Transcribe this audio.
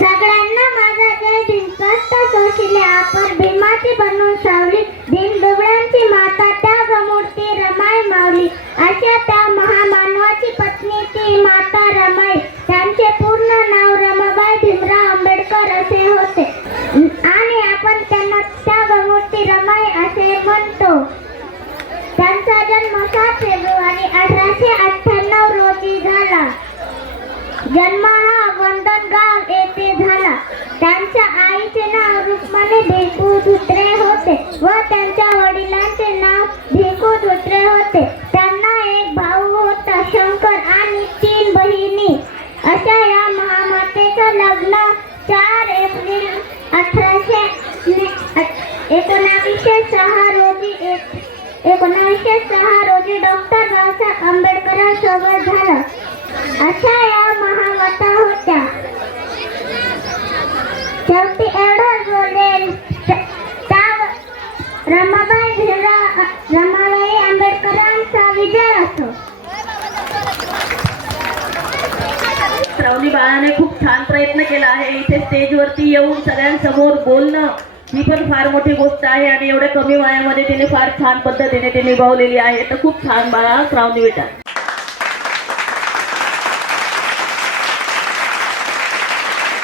सगळ्यांना माझा जय भीम. कष्ट सोशिले आपण भीमाची बनून सावली, भीम दुबळ्यांची माता त्या गमूर्ती रमाई माऊली. अशा त्या महामानवाची पत्नी ती माता रमाई. त्यांचे पूर्ण नाव रमाबाई भीमराव आंबेडकर असे होते आणि आपण त्यांना त्या गमूर्ती रमाई असे म्हणतो. त्यांचा जन्म 7 फेब्रुवारी 1898 रोजी झाला. जन्म हा वंदनगाव येथे झाला. त्यांच्या आईचे नाव रुक्मिणी भिकू धुत्रे होते व त्यांच्या वडिलांचे नाव भिकू धुत्रे होते. त्यांना एक भाऊ होता शंकर आणि 3 बहिणी. अशा या महामातेचं लग्न 4 एप्रिल 1906 रोजी डॉक्टर बाबासाहेब आंबेडकरांसोबत झालं. अशा या महामाता होत्या. शेवटी एवढं बोलेल. रमाबाई आंबेडकरांचा विजय असो. श्रावणी बाळाने खूप छान प्रयत्न केला आहे. इथे स्टेजवरती येऊन सगळ्यांसमोर बोलणं ही पण फार मोठी गोष्ट आहे आणि एवढ्या कमी वयामध्ये तिने फार छान पद्धतीने ती निभावलेली आहे. तर खूप छान बाळा श्रावणी बेटा.